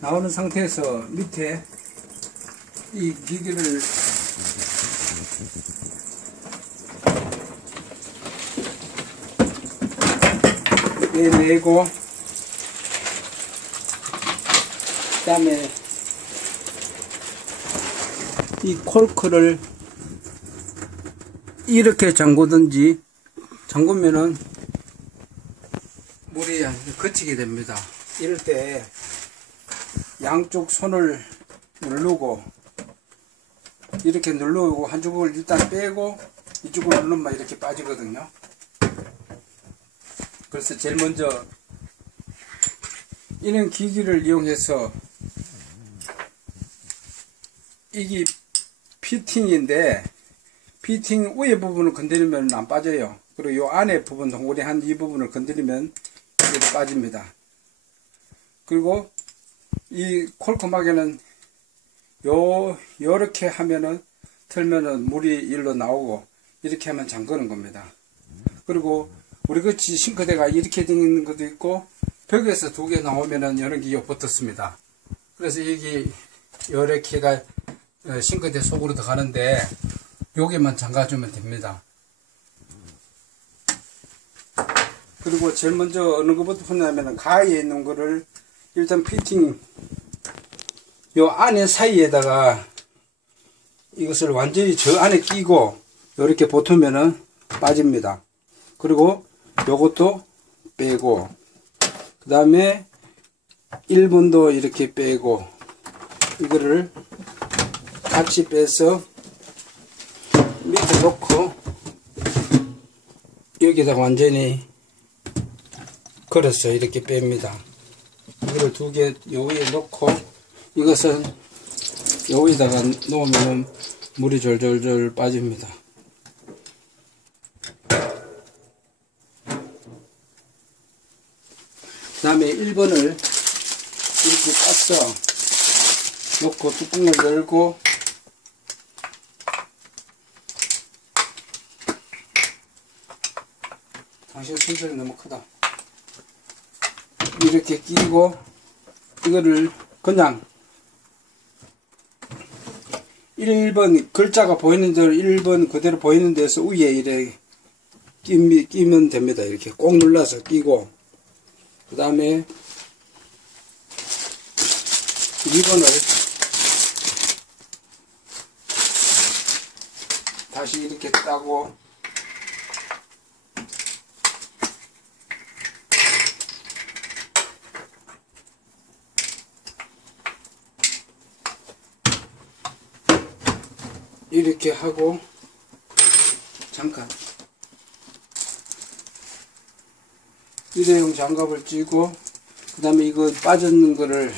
나오는 상태에서 밑에 이 기계를 빼내고, 그 다음에 이 콜크를 이렇게 잠그든지, 잠그면은 물이 거치게 됩니다. 이럴 때 양쪽 손을 누르고, 이렇게 누르고 한 쪽을 일단 빼고 이쪽을 누르면 이렇게 빠지거든요. 그래서 제일 먼저 이런 기기를 이용해서, 이게 피팅인데 피팅 위에 부분을 건드리면 안 빠져요. 그리고 요 안에 부분, 동그리 한 이 부분을 건드리면 이게 빠집니다. 그리고 이 콜크막에는 요렇게 하면은, 틀면은 물이 일로 나오고, 이렇게 하면 잠그는 겁니다. 그리고 우리 같이 싱크대가 이렇게 되 있는 것도 있고, 벽에서 두 개 나오면은 이런 게 붙었습니다. 그래서 여기 요렇게가 싱크대 속으로 들어가는데, 여기만 잠가주면 됩니다. 그리고 제일 먼저 어느 것부터 푸냐면은, 가위에 있는 거를 일단 피팅, 요 안에 사이에다가 이것을 완전히 저 안에 끼고 이렇게 붙으면은 빠집니다. 그리고 요것도 빼고, 그 다음에 1번도 이렇게 빼고, 이거를 같이 빼서 밑에 놓고 여기다가 완전히 걸어서 이렇게 뺍니다. 이거를 두 개 요 위에 놓고, 이것은 요 위에다가 놓으면 물이 졸졸졸 빠집니다. 그 다음에 1번을 이렇게 까서 놓고 뚜껑을 열고, 당신 손질이 너무 크다. 이렇게 끼고, 이거를 그냥 1번 글자가 보이는 대로 1번 그대로 보이는 데서 위에 이렇게 끼면 됩니다. 이렇게 꼭 눌러서 끼고, 그 다음에 2번을 다시 이렇게 따고, 이렇게 하고, 잠깐 일회용 장갑을 쥐고, 그 다음에 이거 빠졌는 거를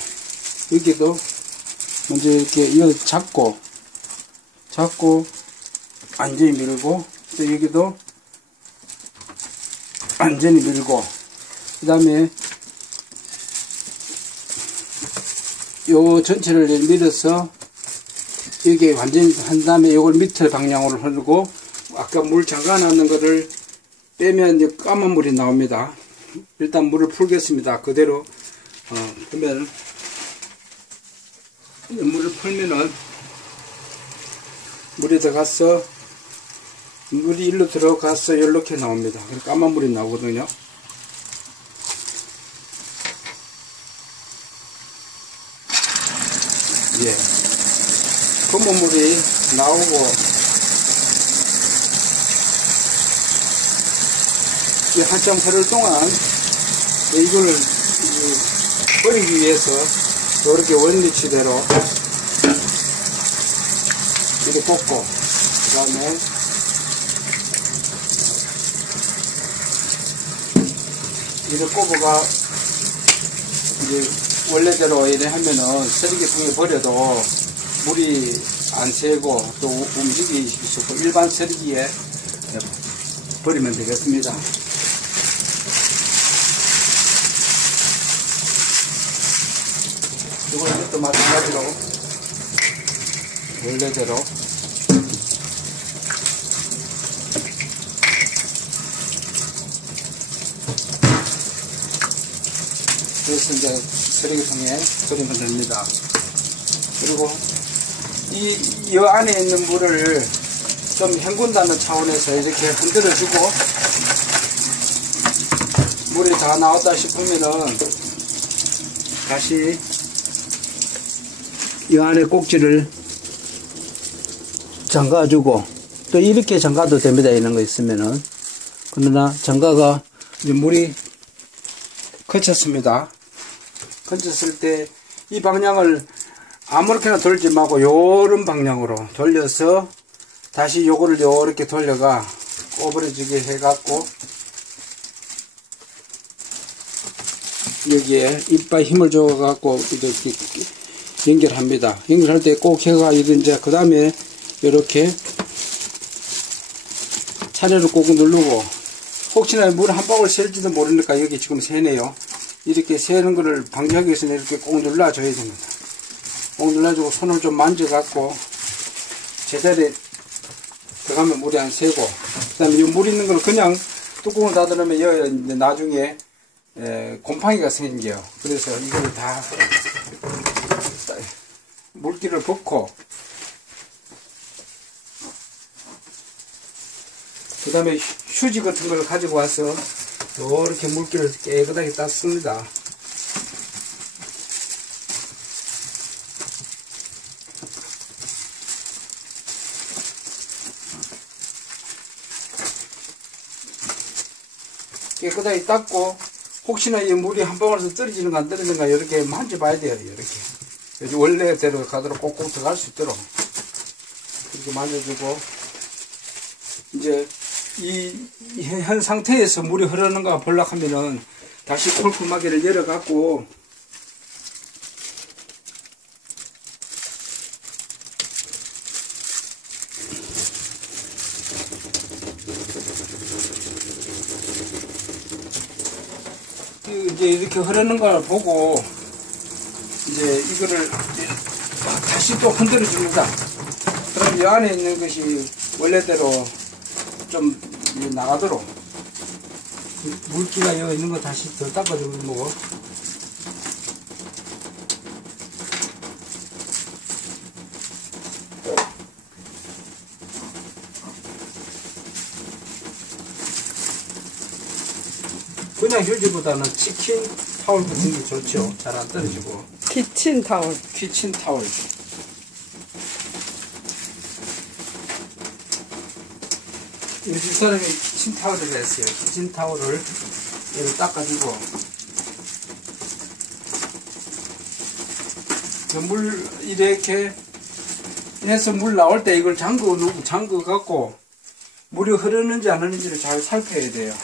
여기도 먼저 이렇게 이거 잡고 완전히 밀고, 또 여기도 완전히 밀고, 그 다음에 요 전체를 밀어서 여기 완전히 한 다음에 요걸 밑에 방향으로 흐르고, 아까 물 잠가 놨는 거를 빼면 이제 까만 물이 나옵니다. 일단 물을 풀겠습니다. 그대로 보면 물을 풀면은 물이 들어가서, 물이 일로 들어가서 이렇게 나옵니다. 까만 물이 나오거든요. 예, 검은 물이 나오고, 한참 흐를 동안 이거를 버리기 위해서 이렇게 원위치대로 이렇게 꽂고, 그 다음에 이렇게 꽂아가 이제 원래대로 이래 하면은 쓰레기통에 버려도 물이 안 새고 또 움직이기 쉽고 일반 쓰레기에 버리면 되겠습니다. 이것도 마찬가지로 원래대로 그래서 해서 이제 쓰레기통에 버리면 됩니다. 그리고 이 안에 있는 물을 좀 헹군다는 차원에서 이렇게 흔들어주고, 물이 다 나왔다 싶으면은 다시 이 안에 꼭지를 잠가주고, 또 이렇게 잠가도 됩니다. 이런 거 있으면은. 그러나 잠가가 이제 물이 그쳤습니다. 그쳤을 때 이 방향을 아무렇게나 돌지 말고 요런 방향으로 돌려서 다시 요거를 요렇게 돌려가 꼬부러지게 해갖고 여기에 이빨 힘을 줘갖고 이렇게 연결합니다. 연결할 때 꼭 해가 이제 그 다음에 이렇게 차례로 꼭 누르고, 혹시나 물 한 방울 셀지도 모르니까 여기 지금 새네요. 이렇게 새는 거를 방지하기 위해서는 이렇게 꼭 눌러줘야 됩니다. 꼭 눌러주고 손을 좀 만져갖고 제자리에 들어가면 물이 안 새고, 그 다음에 이 물 있는 걸 그냥 뚜껑을 닫아놓으면 여기 나중에 곰팡이가 생겨요. 그래서 이걸 다 물기를 벗고, 그 다음에 휴지 같은 걸 가지고 와서 이렇게 물기를 깨끗하게 닦습니다. 깨끗하게 닦고, 혹시나 이 물이 한 방울에서 떨어지는가 안 떨어지는가 이렇게 만져봐야 돼요. 이렇게 원래대로 가도록 꼭꼭 들어갈 수 있도록 이렇게 만져주고, 이제 이 현 상태에서 물이 흐르는가 보려고 하면은 다시 콜크마개를 열어갖고 이제 이렇게 흐르는 걸 보고 이제 이거를 다시 또 흔들어 줍니다. 그럼 이 안에 있는 것이 원래대로 좀 나가도록 물기가 여기 있는 거 다시 덜 닦아주고, 그냥 휴지보다는 치킨 타올 같은 게 좋죠. 잘 안 떨어지고. 키친타올. 키친타올. 이 집사람이 키친타올을 했어요. 키친타올을 이렇게 닦아주고, 물 이렇게 해서 물 나올 때 이걸 잠궈 갖고 물이 흐르는지 안 흐르는지를 잘 살펴야 돼요.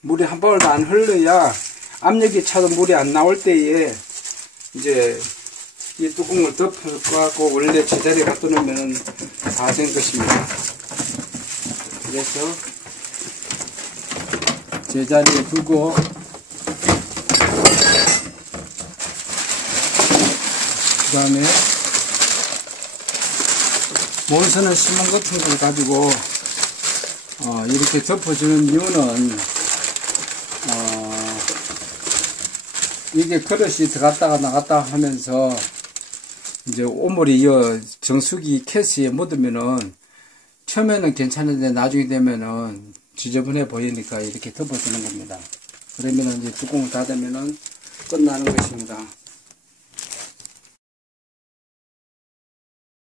물이 한 방울도 안 흘러야 압력이 차도 물이 안 나올 때에 이제 이 뚜껑을 덮어갖고 원래 제자리에 갖다 놓으면 다 된 것입니다. 그래서 제자리에 두고 그 다음에 몬스는 시몬 같은 걸 가지고 이렇게 덮어주는 이유는 이게 그릇이 들어갔다가 나갔다 하면서 이제 오물이 이 정수기 케이스에 묻으면은 처음에는 괜찮은데 나중에 되면은 지저분해 보이니까 이렇게 덮어주는 겁니다. 그러면은 이제 뚜껑을 닫으면은 끝나는 것입니다.